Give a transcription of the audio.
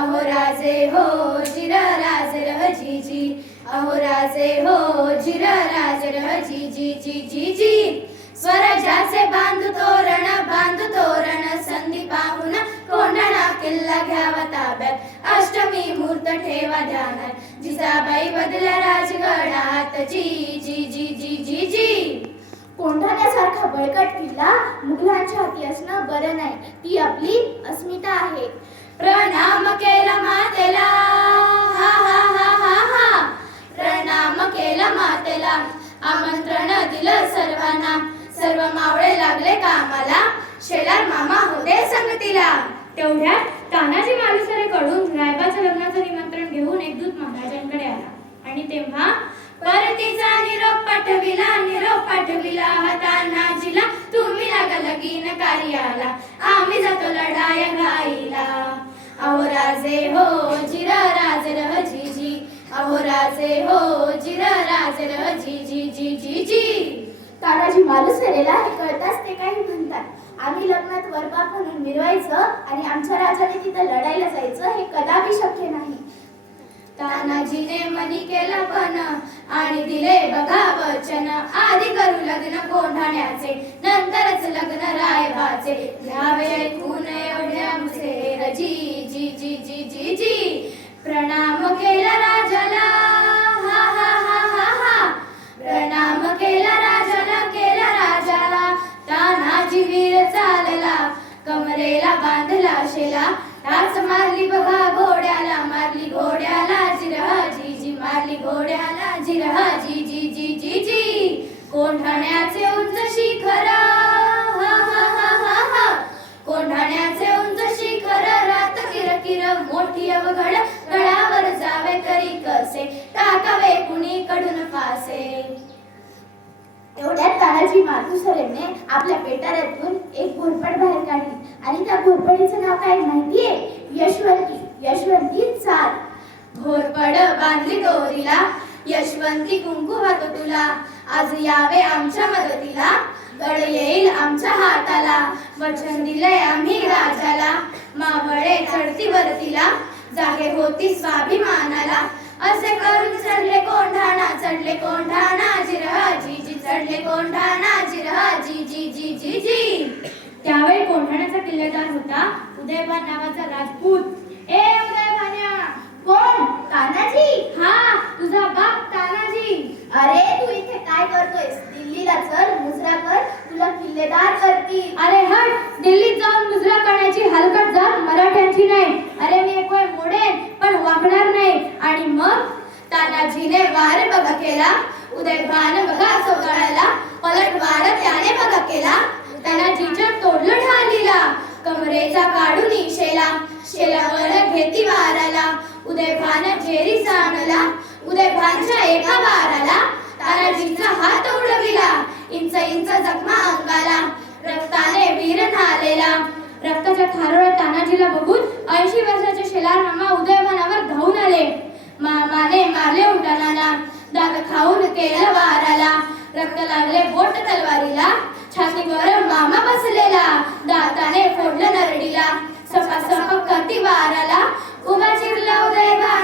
अहो राजे हो जिर राज जी जी अहो राजे हो जिर राज जी जी जी जी जी स्वराज्याचे तोरण बांध तोरण संधी पाहून कोंढणा किल्ला घ्यावा ताब्यात अष्टमी मूर्त ठेवा ध्यानात जिजाबाई बदल्या राजगडात जी जी जी जी जी जी कोंढाण्यासारखा बळकट किल्ला मुघलांच्या हाती असणं बरं नाही ती आपली अस्मिता आहे प्रणाम केला मातेला हा हा हा हा प्रणाम केला मातेला आमंत्रण दिलं सर्वांना सर्व मावळे लागले का आम्हाला शेलार मामा होते संगतीला तेवढ्यात तानाजी मालुसरेकडून रायबाचं लग्नाचं निमंत्रण घेऊन एक दूत महाराजांकडे आला आणि तेव्हा परतीचा निरोप पाठविला निरोप पाठविला हाता लगीन कार्याला आम्ही जातो लढाया गाईला अहो राजे हो जिर राज रह जी जी अहो राजे हो जिर राज रह जी जी जी जी जी तानाजी मालूस केलेला हे कळताच ते काय म्हणतात आम्ही लग्नात वरबा म्हणून मिरवायचं आणि आमच्या राजाने तिथं लढायला जायचं हे कदापि शक्य नाही तानाजीने मनी केला आणि दिले बघा वचन आधी करू लग्न कोंढाण्याचे नंतरच लग्न रायबाचे घ्यावे खून एवढ्या मुझे जी जी जी जी जी प्रणाम केला राजाला हा हा हा हा हा प्रणाम केला राजाला केला राजाला तानाजी वीर चालला कमरेला बांधला शेला टाच मारली बघा घोड्याला मारली घोड्या घोड्याला जिरहा जी जी जी जी जी कोंढाण्याचे उंच शिखर कोंढाण्याचे उंच शिखर रात किर किर मोठी अवघड गळावर जावे तरी कसे टाकावे कुणी कडून फासे एवढ्यात तानाजी मातुसरेने आपल्या पेटाऱ्यातून एक घोरपड बाहेर काढली आणि त्या घोरपडीचं नाव काय माहितीये घोरपड बांधली डोरीला यशवंती कुंकू वाहतो तुला आज यावे आमच्या मदतीला गड येईल आमच्या हाताला वचन दिले आम्ही राजाला मावळे चढती वरतीला जागे होती स्वाभिमानाला असे करून चढले कोंढाणा चढले कोंढाणा जिरहा जी जी चढले कोंढाणा जिरहा जी जी जी जी जी त्यावेळी कोंढाण्याचा किल्लेदार होता उदयभान नावाचा राजपूत ए उदयभान्या कोण तानाजी हा तुझा बाप तानाजी अरे तू इथे काय करतोयस दिल्लीला चल मुजरा कर तुला किल्लेदार करती अरे हट दिल्लीत जाऊन मुजरा करण्याची हलकट जात मराठ्यांची नाही अरे मी एक वेळ मोडेन पण वागणार नाही आणि मग तानाजीने वार बघा केला उदय भान बघा असं पलट वार त्याने बघा केला एका बाराला तानाजींचा हात उडविला इंच इंच जखमा अंगाला रक्ताने वीर आलेला रक्ताच्या थारोळ्या तानाजीला बघून ऐंशी वर्षाचे शेलार मामा उदयभानावर धावून आले मामाने मारले उड्डाणाला दाग खाऊन केलं वाराला रक्त लागले बोट तलवारीला छातीवर मामा बसलेला दाताने फोडलं नरडीला सपा सपा कती वाराला उभा चिरला उदयभान